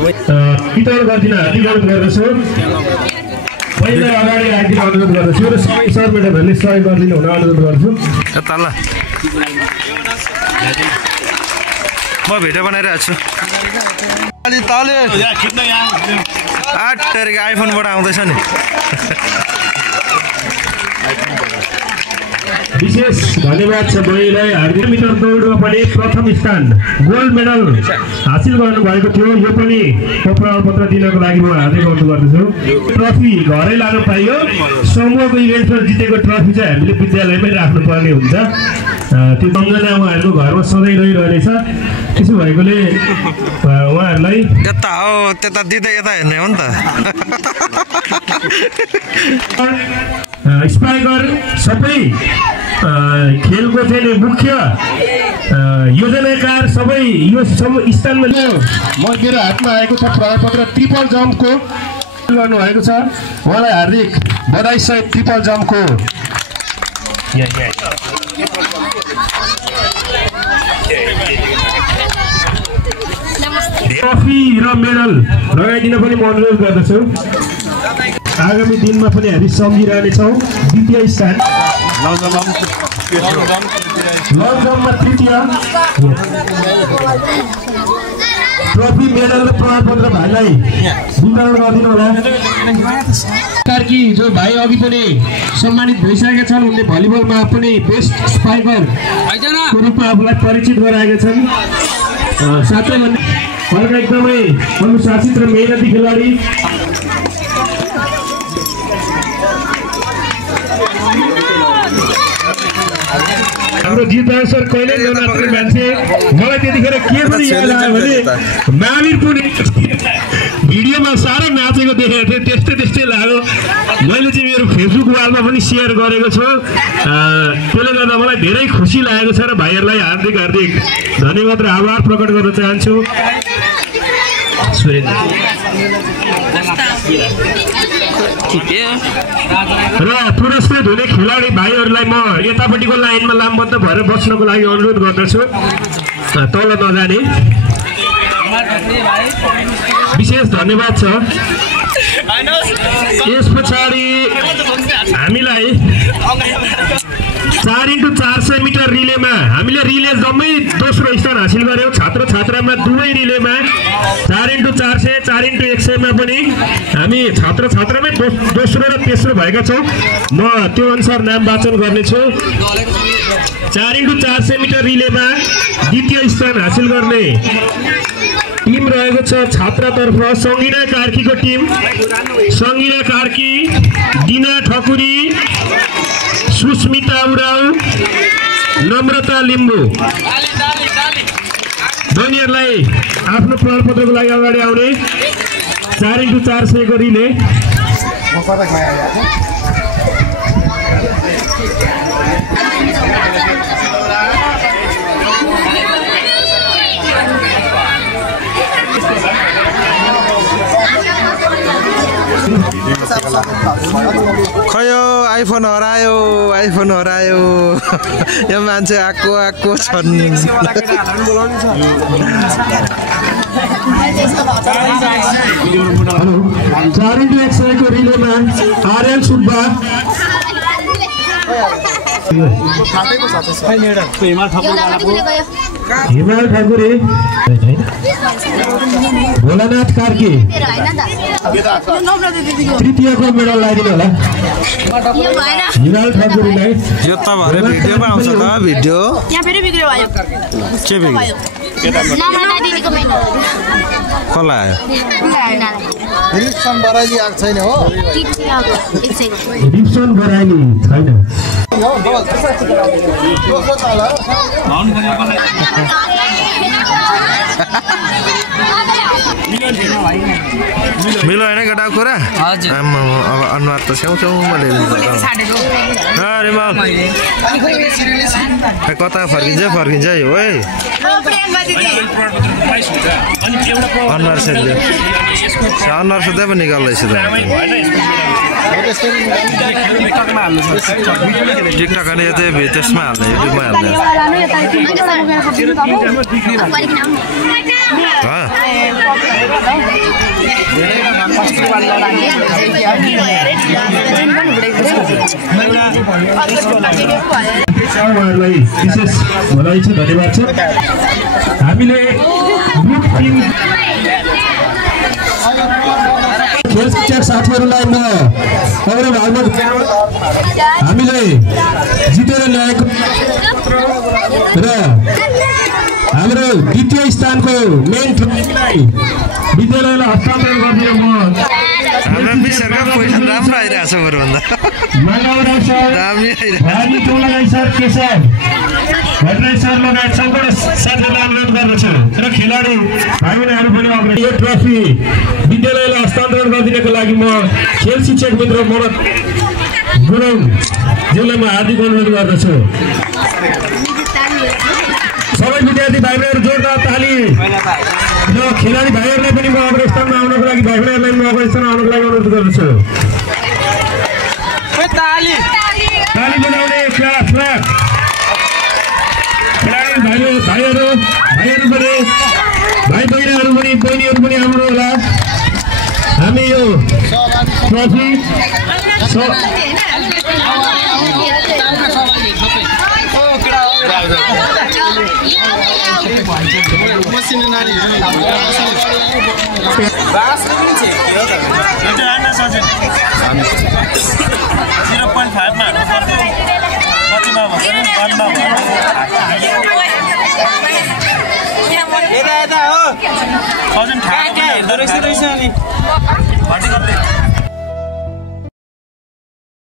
वितरण गरिदिन हार्दिक अनुरोध गर्दछु पहिला अगाडि राखिदिन अनुरोध गर्दछु र सबै सर म्याडमहरूले सहयोग गरिदिनु हुन अनुरोध गर्छु तल म भिडियो बनाइरहेको छु अलि तले आठको आइफोनबाट आउँदैछ नि विशेष धन्यवाद छ बहिनीलाई 100 मिटर दौडमा पनि प्रथम स्थान गोल्ड मेडल हासिल गर्नुभएको थियो यो पनि प्रमाणपत्र दिनको लागि म हार्दिक अनुरोध गर्दछु ट्रफी घरै लानु पाइयो समूहको इभेन्टमा जितेको ट्रफी चाहिँ हामीले विद्यालयमै राख्नुपर्ने हुन्छ त्यो सम्झना उहाँहरूको घरमा सधैँ रहिरहनेछ त्यसो भएकोले उहाँहरूलाई यता हो त्यता दिँदै यता हेर्ने हो नि त स्पाइकर सबै खेलको चाहिँ मुख्य योजनाकार सबै यो स्थानमा म मेरो हातमा आएको छ प्रमाणपत्र ट्रिपल जम्पको गर्नुभएको छ उहाँलाई हार्दिक बधाई सहित ट्रिपल जम्पको ट्रफी र मेडल लगाइदिन पनि म अनुरोध गर्दछु आगामी दिनमा पनि हामी सम्झिरहनेछौँ द्वितीय स्थान लङ जम्पमा तृतीय ट्रफी मेडल र प्रमाणपत्र भाइलाई वितरण गरिदिनु होला कार्की जो भाइ अघि पनि सम्मानित भइसकेका छन् उनले भलिबलमा पनि बेस्ट स्पाइकरको रूपमा आफूलाई परिचित गराएका छन् साथै उहाँका एकदमै अनुशासित र मेहनती खेलाडी हाम्रो जितदार सर कहिले ननाच्ने मान्छे मलाई त्यतिखेर के पनि याद आयो भने मामिर पनि भिडियोमा साह्रो नाचेको देखेको थिएँ त्यस्तै लाग्यो मैले चाहिँ मेरो फेसबुक वालमा पनि सेयर गरेको छु त्यसले गर्दा मलाई धेरै खुसी लागेको छ र भाइहरूलाई हार्दिक धन्यवाद र आभार प्रकट गर्न चाहन्छु र पुरस्कृत हुने खेलाडी भाइहरूलाई म यतापट्टिको लाइनमा लामबद्ध भएर बस्नको लागि अनुरोध गर्दछु तल नजाने विशेष धन्यवाद छ यस पछाडि हामीलाई 4x400 मिटर रिलेमा हामीले रिले जम्मै दोस्रो स्थान हासिल गर्यौं छात्र छात्रामा दुवै रिलेमा 4x400 4x100 मा पनि हामी छात्र छात्रामै दोस्रो र तेस्रो भएका छौं म त्यो अनुसार नाम वाचन गर्नेछु 4x400 मिटर रिलेमा द्वितीय स्थान हासिल गर्ने टिम रहेको छ छात्रातर्फ सङ्गीना कार्कीको टिम सङ्गीना कार्की दिना ठकुरी सुस्मिता उराउ नम्रता लिम्बू बहिनीहरूलाई आफ्नो प्रमाणपत्रको लागि अगाडि आउने 4x400 को रिले खयो आइफोन हरायो यो मान्छे आको छन् 4x100 को रिलेमा आर्यन सुब्बा हिमाल ठाकुरे भोलानाथ कार्की तृतीयको मेडल लगाइदिनु होला हिमाल ठाकुरेलाई यो त भरे भिडियोमा आउँछ त भिडियो यहाँ फेरि बिग्रियो भयो के बिग्रियो नम्रता दिदीको मेडल कसलाई आयो रिप्सन बराइली आएको छैन हो रिप्सन बराइली छैन मिलो होइन केटा कुरा अब अनुहार त छेउछेउमा कता फर्किन्छ है ओए अनुहार सोध्दै पो निकाल्दैछु त टिकटक अनि यो चाहिँ त्यसमा हाल्ने युट्युबमा हाल्ने उहाँहरूलाई विशेष भनाइ छ, धन्यवाद छ। हामीले ग्रुप टिम खेल शिक्षक साथीहरूलाई म अग्रिम हार्दिक हामीले जितेर ल्याएको र हाम्रो द्वितीय स्थानको मेन विद्यालयलाई हस्तान्तरण गरिदिएर म हाम्रो विषयमा पैसा राम्रो आइरहेको छ बरुभन्दा र खेलाडी भाइ बहिनीहरू पनि यो ट्रफी विद्यालयलाई हस्तान्तरण गरिदिनको लागि म खेल शिक्षक मित्र मनोज गुरुङज्यूलाई म हार्दिक अनुरोध गर्दछु। सबै विद्यार्थी भाइ बहिनीहरू जोरदार ताली र खेलाडी भाइहरूलाई पनि म अग्रस्थानमा आउनको लागि भाइ बहिनीहरूलाई म अग्रस्थानमा आउनको लागि अनुरोध गर्दछु। ताली बजाउने क्लास खेलाडी भाइहरू पनि भाइ बहिनीहरू पनि आउनु होला। हामी यो ट्रफी हो